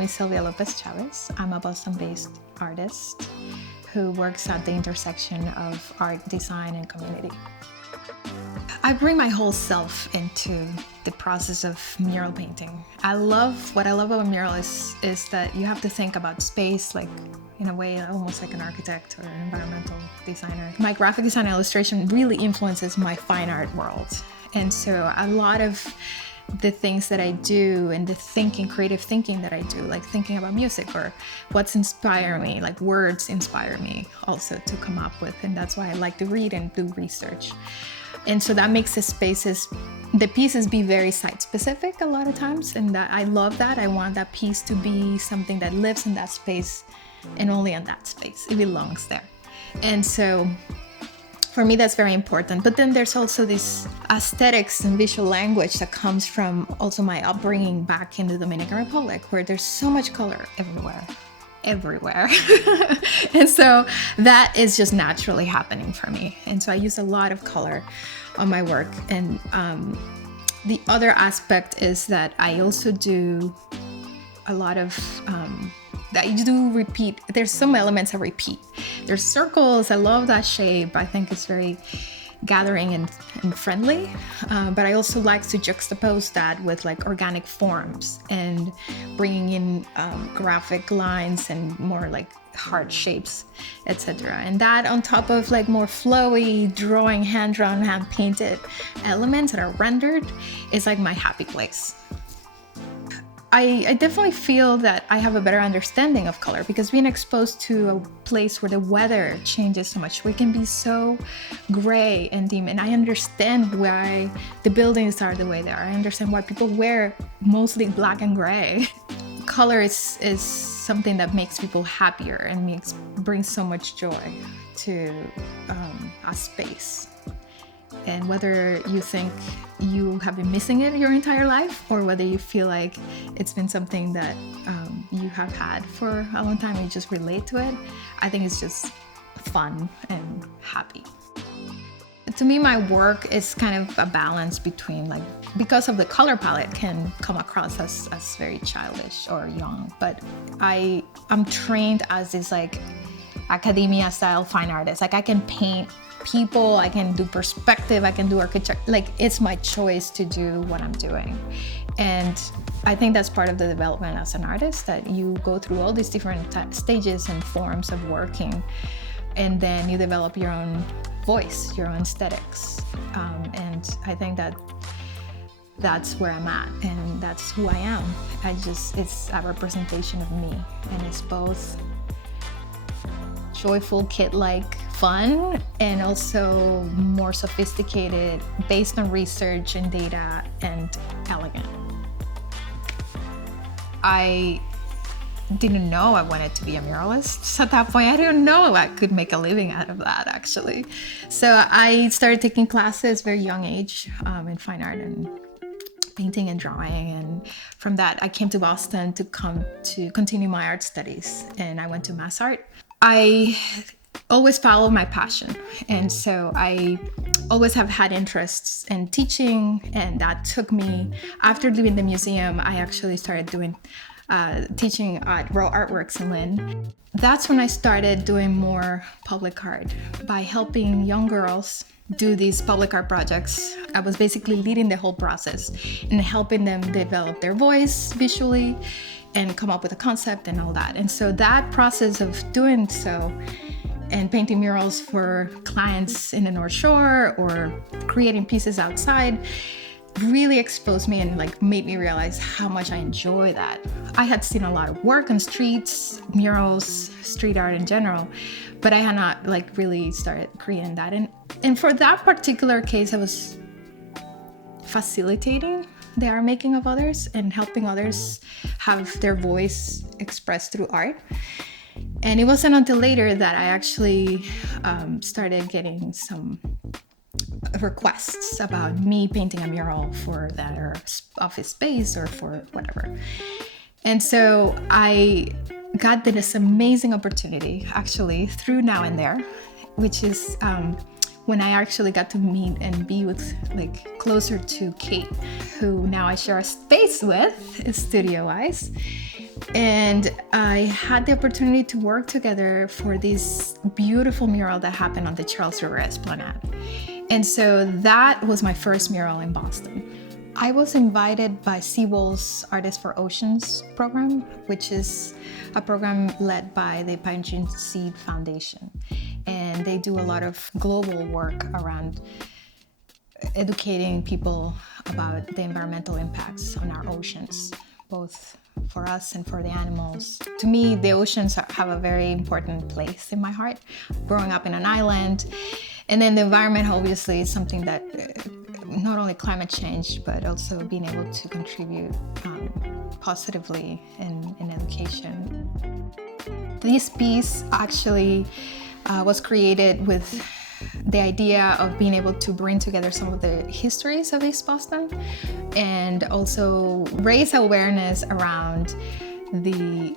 name is Silvia López Chavez. I'm a Boston-based artist who works at the intersection of art, design, and community. I bring my whole self into the process of mural painting. What I love about a mural is that you have to think about space, like in a way almost like an architect or an environmental designer. My graphic design and illustration really influences my fine art world. And so a lot of the things that I do and the creative thinking that I do, like thinking about music or what's inspired me, like words inspire me also to come up with. And that's why I like to read and do research. And so that makes the pieces be very site specific a lot of times. And I love that. I want that piece to be something that lives in that space and only in that space. It belongs there. And so for me, that's very important. But then there's also this aesthetics and visual language that comes from also my upbringing back in the Dominican Republic, where there's so much color everywhere. And so that is just naturally happening for me. And so I use a lot of color on my work. And the other aspect is that I also do a lot of that you do repeat. There's some elements I repeat. There's circles. I love that shape. I think it's very gathering and friendly. But I also like to juxtapose that with like organic forms and bringing in graphic lines and more like heart shapes, etc. And that on top of like more flowy, drawing, hand-drawn, hand-painted elements that are rendered is like my happy place. I definitely feel that I have a better understanding of color because being exposed to a place where the weather changes so much, we can be so gray and dim, and I understand why the buildings are the way they are. I understand why people wear mostly black and gray. Color is something that makes people happier and brings so much joy to a space. And whether you think you have been missing it your entire life or whether you feel like it's been something that you have had for a long time and you just relate to it, I think it's just fun and happy. To me, my work is kind of a balance between, like, because of the color palette can come across as very childish or young, but I'm trained as this like academia style fine artist. Like I can paint people, I can do perspective, I can do architecture. Like it's my choice to do what I'm doing. And I think that's part of the development as an artist, that you go through all these different stages and forms of working, and then you develop your own voice, your own aesthetics. And I think that's where I'm at, and that's who I am. It's a representation of me, and it's both joyful, kid-like fun, and also more sophisticated, based on research and data, and elegant. I didn't know I wanted to be a muralist. So at that point, I didn't know I could make a living out of that, actually. So I started taking classes very young age in fine art and painting and drawing. And from that, I came to Boston to continue my art studies. And I went to Mass Art. I always follow my passion. And so I always have had interests in teaching. And that took me, after leaving the museum, I actually started doing teaching at Raw Artworks in Lynn. That's when I started doing more public art by helping young girls do these public art projects. I was basically leading the whole process and helping them develop their voice visually and come up with a concept and all that. And so that process of doing so and painting murals for clients in the North Shore or creating pieces outside really exposed me and like made me realize how much I enjoy that. I had seen a lot of work on streets, murals, street art in general, but I had not like really started creating that. And for that particular case, I was facilitating the art making of others and helping others have their voice expressed through art. And it wasn't until later that I actually started getting some requests about me painting a mural for their office space or for whatever. And so I got this amazing opportunity actually through Now and There, which is when I actually got to meet and be with like closer to Kate, who now I share a space with studio-wise. And I had the opportunity to work together for this beautiful mural that happened on the Charles River Esplanade. And so that was my first mural in Boston. I was invited by Seawall's Artists for Oceans program, which is a program led by the Pine Seed Foundation. And they do a lot of global work around educating people about the environmental impacts on our oceans, both for us and for the animals. To me, the oceans have a very important place in my heart, growing up in an island. And then the environment obviously is something that not only climate change, but also being able to contribute positively in education. This piece actually was created with the idea of being able to bring together some of the histories of East Boston and also raise awareness around the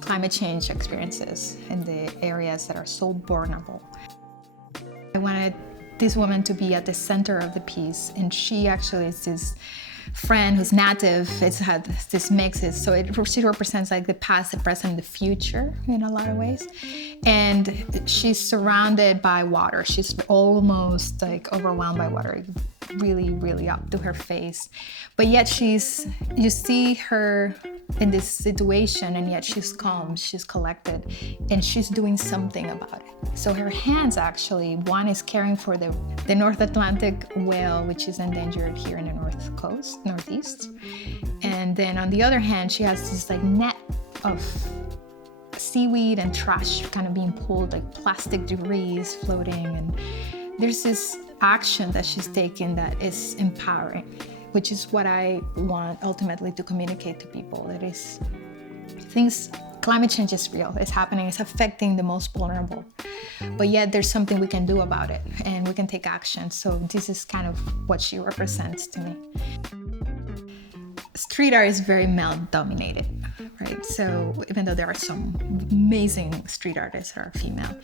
climate change experiences in the areas that are so vulnerable. I wanted this woman to be at the center of the piece, and she actually is this friend who's native. It's had this mixes, so she represents like the past, the present, the future in a lot of ways. And she's surrounded by water. She's almost like overwhelmed by water, really, really up to her face. But yet you see her in this situation, and yet she's calm, she's collected, and she's doing something about it. So her hands actually, one is caring for the North Atlantic whale, which is endangered here in the northeast. And then on the other hand, she has this like net of seaweed and trash kind of being pulled, like plastic debris floating. And there's this action that she's taking that is empowering, which is what I want ultimately to communicate to people. That is, climate change is real, it's happening, it's affecting the most vulnerable. But yet there's something we can do about it, and we can take action. So this is kind of what she represents to me. Street art is very male-dominated, right? So even though there are some amazing street artists that are female,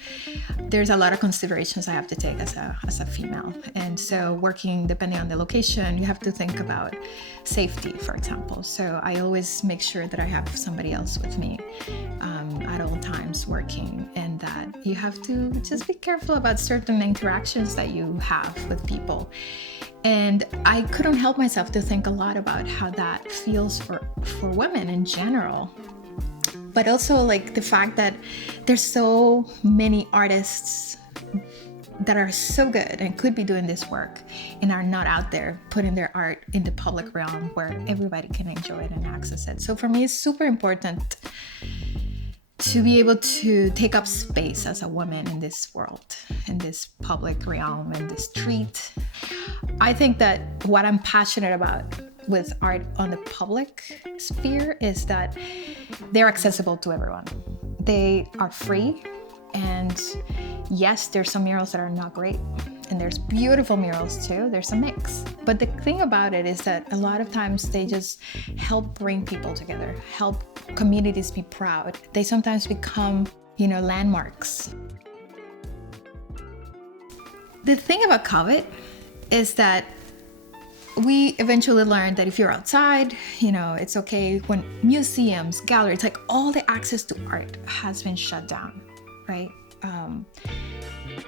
there's a lot of considerations I have to take as a female. And so working, depending on the location, you have to think about safety, for example. So I always make sure that I have somebody else with me at all times working, and that you have to just be careful about certain interactions that you have with people. And I couldn't help myself to think a lot about how that feels for women in general. But also like the fact that there's so many artists that are so good and could be doing this work and are not out there putting their art in the public realm where everybody can enjoy it and access it. So for me, it's super important to be able to take up space as a woman in this world, in this public realm, in the street. I think that what I'm passionate about with art on the public sphere is that they're accessible to everyone. They are free, and yes, there's some murals that are not great, and there's beautiful murals too. There's a mix. But the thing about it is that a lot of times they just help bring people together, help communities be proud. They sometimes become, landmarks. The thing about COVID is that we eventually learned that if you're outside, it's okay. When museums, galleries, like all the access to art has been shut down, right?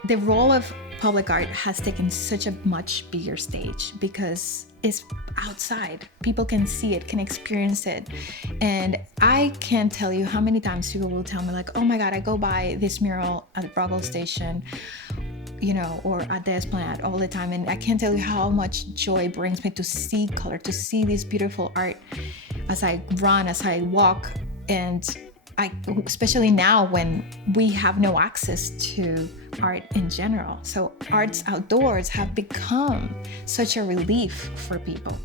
The role of public art has taken such a much bigger stage because it's outside. People can see it, can experience it. And I can't tell you how many times people will tell me like, oh my God, I go by this mural at the Broadway station, or at the Esplanade all the time. And I can't tell you how much joy it brings me to see color, to see this beautiful art as I run, as I walk. And especially now when we have no access to art in general. So arts outdoors have become such a relief for people.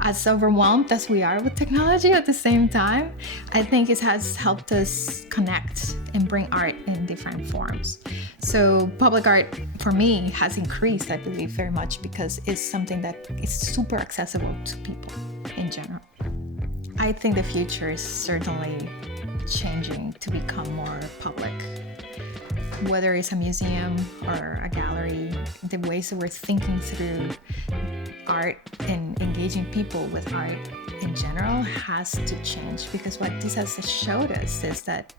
As overwhelmed as we are with technology at the same time, I think it has helped us connect and bring art in different forms. So public art for me has increased, I believe, very much because it's something that is super accessible to people in general. I think the future is certainly changing to become more public. Whether it's a museum or a gallery, the ways that we're thinking through art and engaging people with art in general has to change, because what this has showed us is that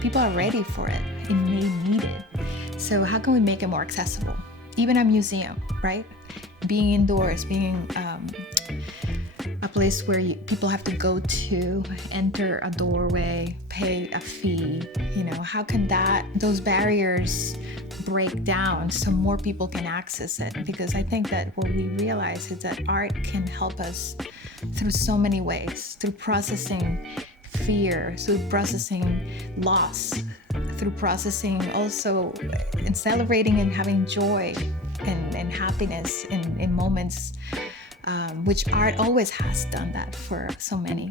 people are ready for it and may need it. So how can we make it more accessible? Even a museum, right? Being indoors, being a place where people have to go to, enter a doorway, pay a fee, how can those barriers break down so more people can access it? Because I think that what we realize is that art can help us through so many ways, through processing fear, through processing loss, through processing also and celebrating and having joy and happiness in moments, which art always has done that for so many.